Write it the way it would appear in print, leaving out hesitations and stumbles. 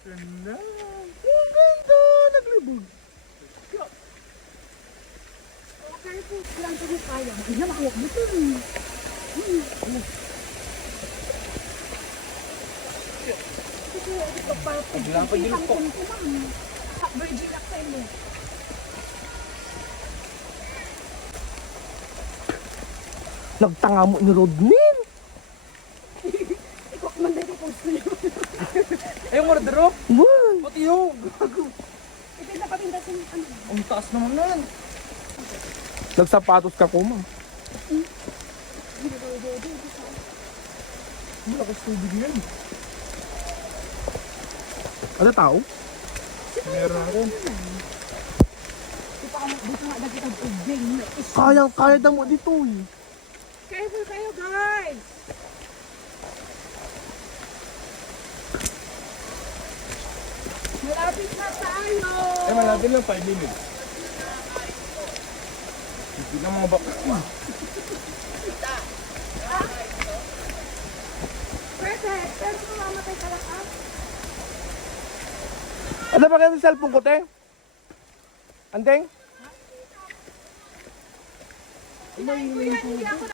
Ganda. Ang ganda. Naglibog. Okay po. Kailan ko yung kaya. Hindi na makawag mo ito. Bilang pa din po. Virgin ako mo. Nagtanga mo ni Rodney. Ikaw man dito po sa'yo. Ayaw mo drop. Man. Pati yung. Gago. Ito na paminda sa ano. Ang taas naman nun. Nagsapatos ka ko, ma. Malakas tubig yan. Ano tao? Meron ako. Dito nga dagit ang ubing. Kaya na mo dito eh. Careful kayo guys. Malapit na tayo. Eh, malapit lang 5 minutes. Hindi na mga baka. Perfect. Pero kung mamatay ka lang Ano ba kayo sa cellphone ko, te? Andeng? Kuya, hindi ako